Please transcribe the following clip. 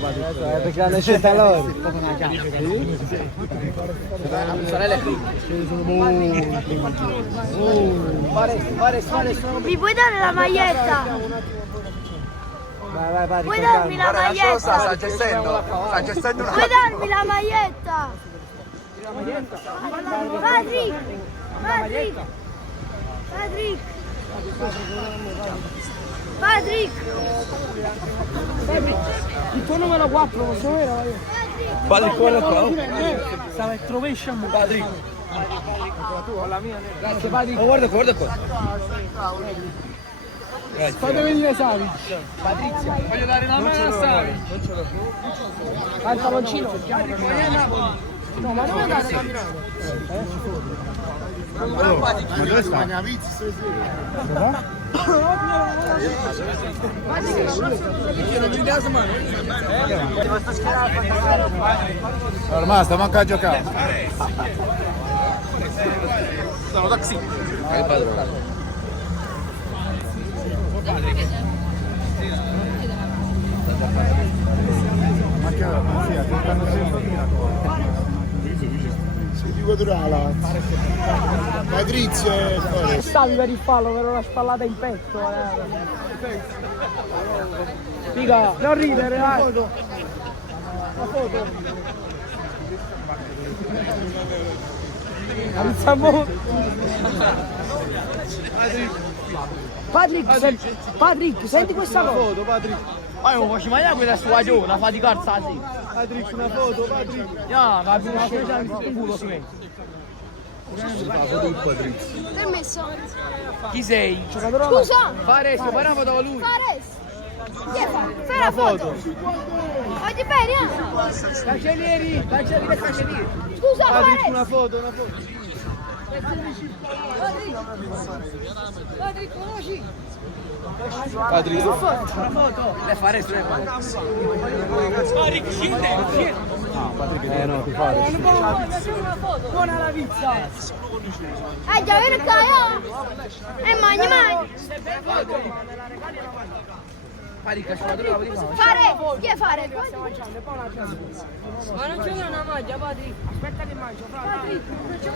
perché hanno scelta loro. Mi puoi dare la maglietta? Vai, Puoi darmi la maglietta? Sta gestendo una... Puoi darmi la maglietta? Patrick! Il tuo numero 4, posso vedere? Padri, guarda qua. Stava il rovescio. Padri. Grazie, Padri. Oh, guarda qua. Grazie. Fate venire Savic. Patrizia, voglio dare una mano a Savic. Pantaloncino. No, ma non andate a camminare. Ma dove sta? Ormai sta manca a giocare. Sono taxi. È il padrone. Ma che aspettano sempre. Si dico durala. Patrizia e Stavi per il fallo per una spallata in petto. Figa, non ridere, dai. Una foto. Patrick, senti questa foto, Patrick. Ma non faccio mai quella sua giornata, fa di carta sì. Patrick, una foto, Patrick. No, capisci una cosa in culo si mette. Che hai messo? Chi sei? Scusa! Fare una foto con lui. Fares! Chi è Fares? Fai la foto! Oggi bene, Cancellieri, cancellieri. Scusa, Patrick, Fares! una foto. Patrick, conosci? Patrick. Una foto. Le fare su no, ti fare. Buona la pizza. Già viene qua, e mangi. Fare! Chi è Fare? Ma non c'è una maglia, Patrick. Aspetta che mangio.